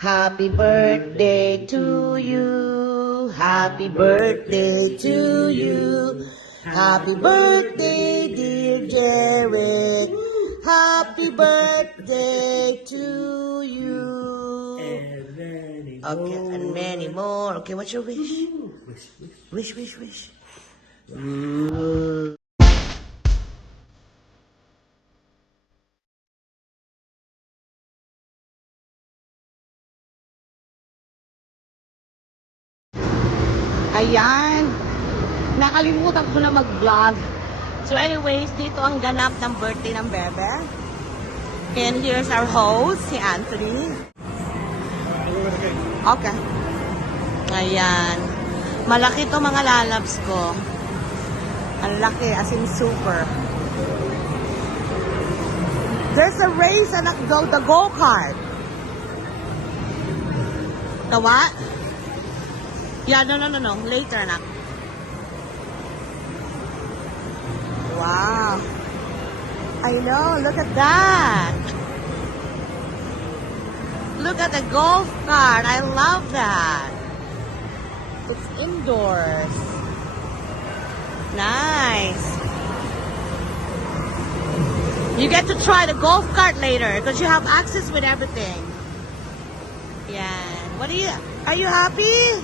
Happy birthday to you. Happy birthday to you. Happy birthday, dear Jared. Happy birthday to you. Okay, and many more. Okay, what's your wish? Wish. Ayan. Nakalimutan ko na mag-vlog. So anyways, dito ang ganap ng birthday ng bebe. And here's our host, si Anthony. Okay. Ayan. Malaki to mga lalabs ko. Ang laki, as in super. There's a race na the go-kart. The what? Yeah, no. Later na. Wow. I know, look at that. Look at the golf cart. I love that. It's indoors. Nice. You get to try the golf cart later because you have access with everything. Yeah. Are you happy?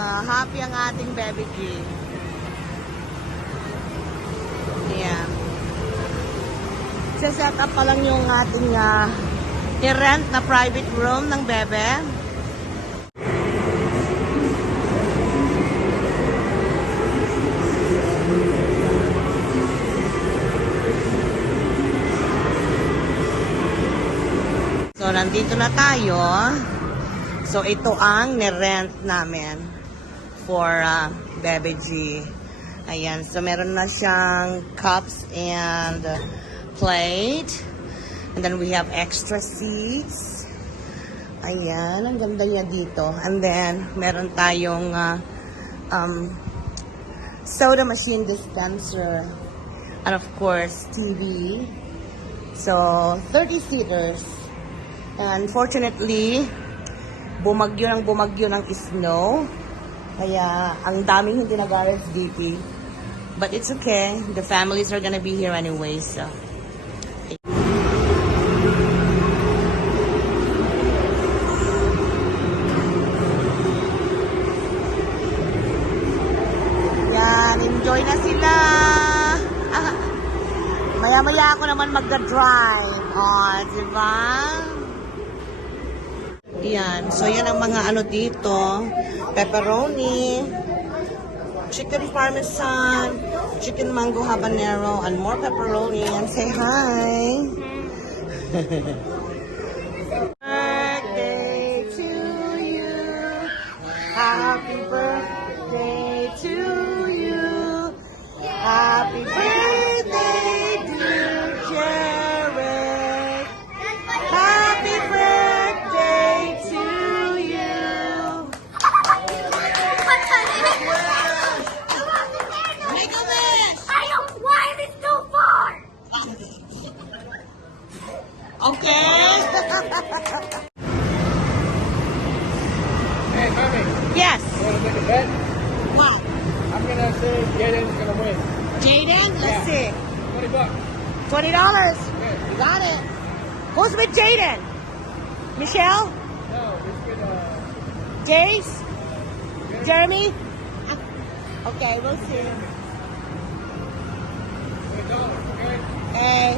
Happy ang ating baby G. Yeah. Set up pa lang yung ating i-rent na private room ng bebe. So, nandito na tayo. So, ito ang ni-rent namin for Bebe G. Ayan. So, meron na siyang cups and plate. And then we have extra seats. Ayan. Ang ganda niya dito. And then, meron tayong soda machine dispenser. And of course, TV. So, 30-seaters. And fortunately, bumagyo ng snow. Kaya, ang daming hindi nag-RSVP. But it's okay. The families are gonna be here anyway, so. Yan, enjoy na sila. Maya-maya ako naman magda-drive. Oh, diba? Yan. So, yan ang mga ano dito. Pepperoni, chicken parmesan, chicken mango habanero, and more pepperoni. And say hi. Birthday to you. Happy birthday to you. Happy birthday, dear Jared. Happy birthday to you. Make a wish. I don't want it too far. Okay. Hey, Tommy, Yes. you want to make a bet? What? I'm going to say Jaden's going to win. Jaden? Let's see. $20. $20. Okay. You got it. Who's with Jaden? Michelle? No, it's with, Jace? Jeremy? Okay, we'll see. $20, okay? Hey.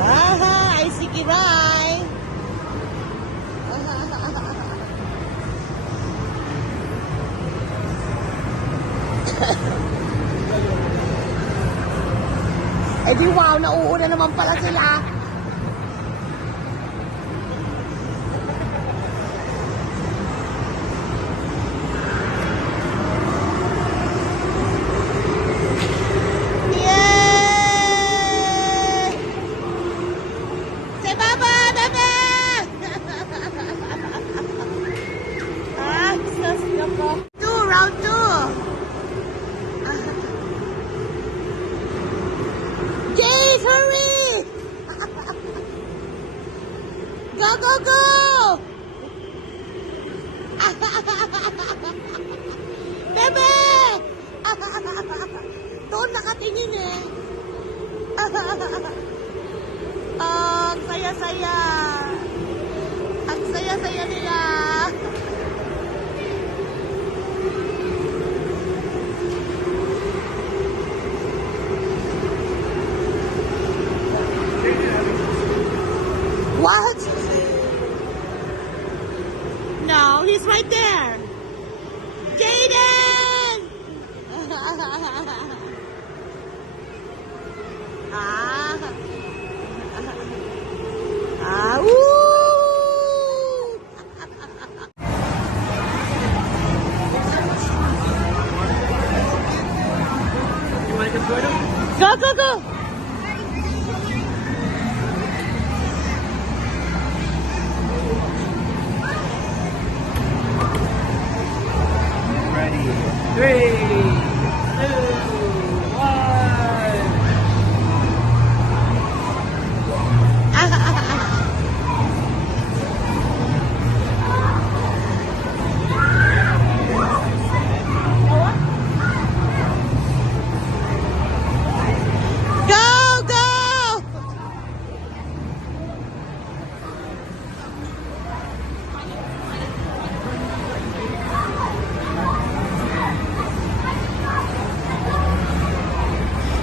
Aha, I see Kiray. Eh di wow, nauuna naman pala sila. Yay! Say bye-bye, bebe! Round two. Jace, hurry! Go, go, go! Bebe! Doon nakatingin eh. Ang saya-saya. Ang saya-saya nila. What? No, he's right there. Jaden! Ah. Ah, woo! Go, go, go! Ready. 3, 2, 1. Go, go!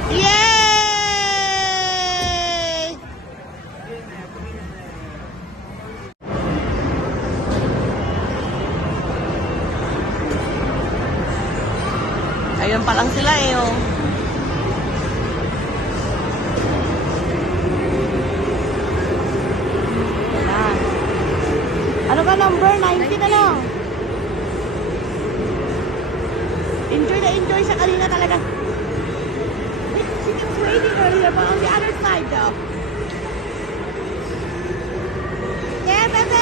Yay! Ayun pa lang sila eh, oh. Ayan. Ano ka number? 19 na lang. Enjoy na enjoy siya kanina talaga. She keeps waiting earlier, but on the other side though. Yeah, baby!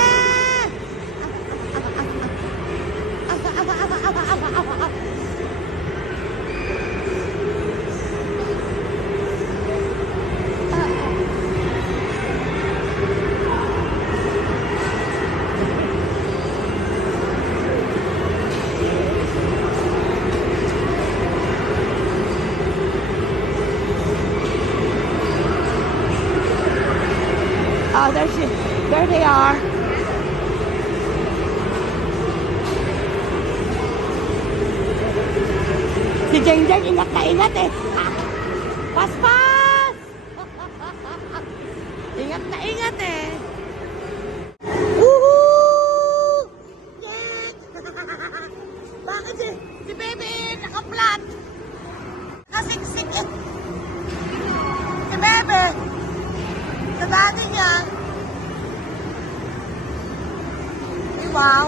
Oh, there they are. Si Jeng Jeng ingat na ingat eh. Pas-pas! Ingat na ingat eh. Woohoo! Yes! Bakit si Bebe naka-flat? Nasiksik eh. Si Bebe. Sa dati niya. Wow.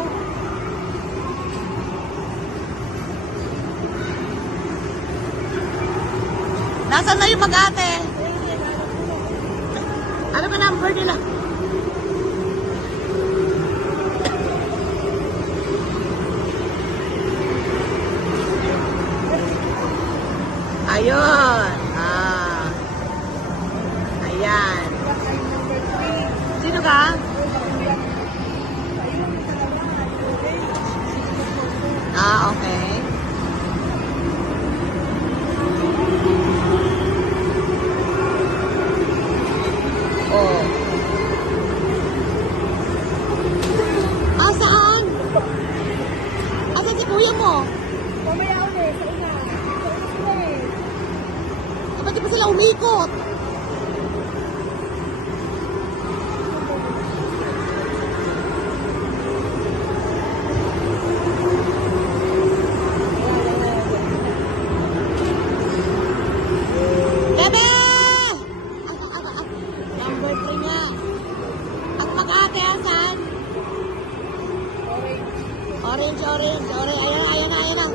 Nasaan na yung mag-ate? Ano ba number nila? Ayun. Ah. Ayan. Sino ka? Ah, okay. Oh. Ah, saan? Asan si kuya mo? Mamaya ulit, sa una. Sa una eh. Ba't di pa sila umikot? Bebe! Number 3 nga. Ang mag-ate, asan? Orange, orange, orange. Ayan na, ayan na, ayan na.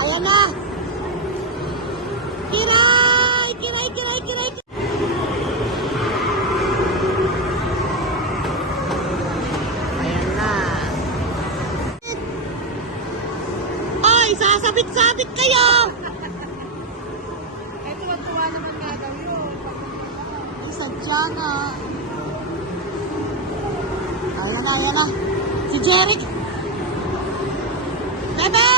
Ayan na. Kiray! Kiray, kiray, kiray. Ayan na. Ay, sasabit-sabit kayo! Eh, tuwa naman nga daw yun. Sadya nga. Ayan na. Si Jeric. Bebe!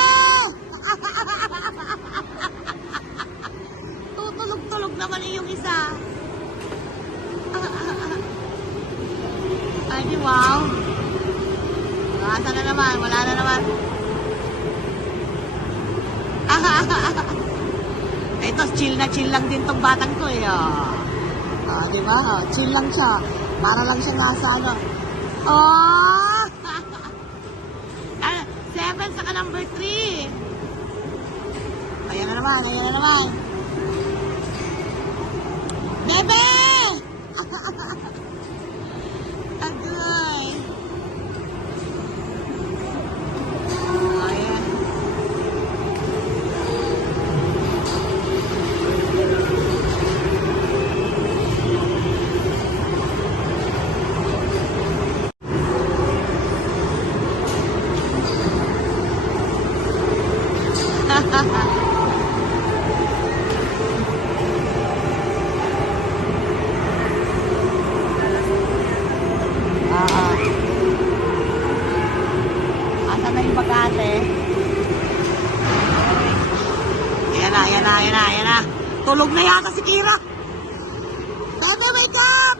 Tutulog-tulog naman yung isa. Ay, di wow. Asa na naman? Wala na naman. Ito, chill lang din tong batang to eh. Di ba? Chill lang siya. Para lang siya nasa ano. Oh! 7 saka number 3. Ayan na naman, ayan na naman. Bebe! Agoy. Ayan. Asa na yung Makate? Ayan na. Tulog na yata si Kira. Bebe, wake up!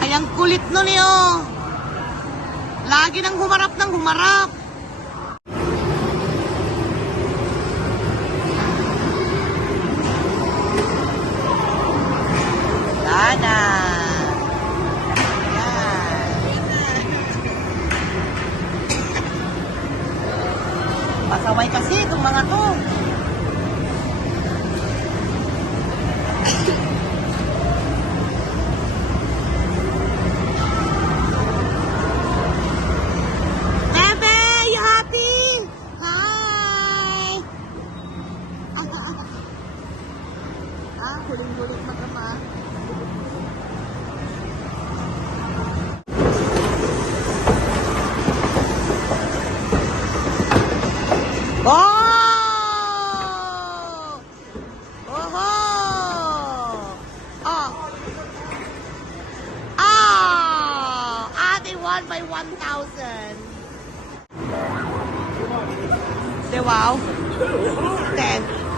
Ay, ang kulit nun yun. Lagi nang humarap ng humarap. Dana. Pasaway kasi itong mga to. Bebe, you happy? Hi! Huling-huling magkama. Oh! Oho! Oh! Oh! They won by 1,000. Say wow. 10.